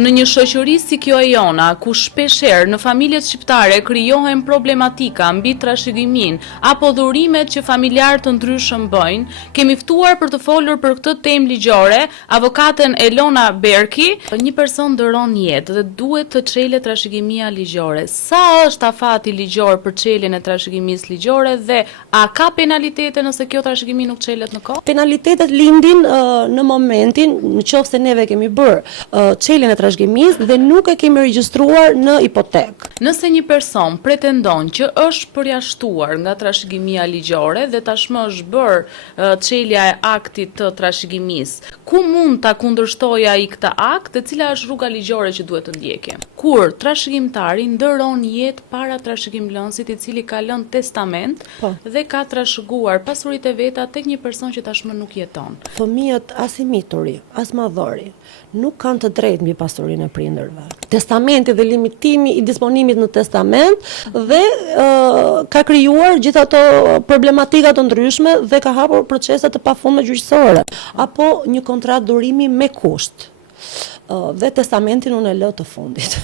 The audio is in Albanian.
Në një shoqëri si kjo e jona, ku shpeshherë në familjet shqiptare krijohen problematika mbi trashëgimin apo dhurimet që familjarë të ndryshëm bëjnë, kemi ftuar për të folur për këtë temë ligjore avokaten Elona Berki. Një person dëron jetë dhe duhet të çelë trashëgimia ligjore. Sa është afati ligjor për çeljen e trashëgimisë ligjore dhe a ka penalitete nëse kjo trashëgimi nuk çelet në kohë? Penalitetet lindin në momentin nëse neve kemi bërë çeljen e trashëgimisë dhe nuk e kemi regjistruar në hipotek. Nëse një person pretendon që është përjashtuar nga trashëgimia ligjore dhe tashmë është bërë çelja e aktit të trashëgimisë, ku mund ta kundërshtojë ai këtë akt dhe cila është rruga ligjore që duhet të ndjekë? Kur trashëgimtari ndëron jetë para trashëgimlënësit i cili ka lënë testament dhe ka trashëguar pasuritë e veta tek një person që tashmë nuk jeton. Fëmijët as i mituri, as madhori nuk kanë të drejtë mbi pasurinë e prindërve. Testamenti dhe limitimi i disponimit në testament dhe ka krijuar gjithë ato problematika të ndryshme dhe ka hapur procese të pafundme gjyqësore apo një kontratë durimi me kusht. Dhe testamentin unë e lë të fundit.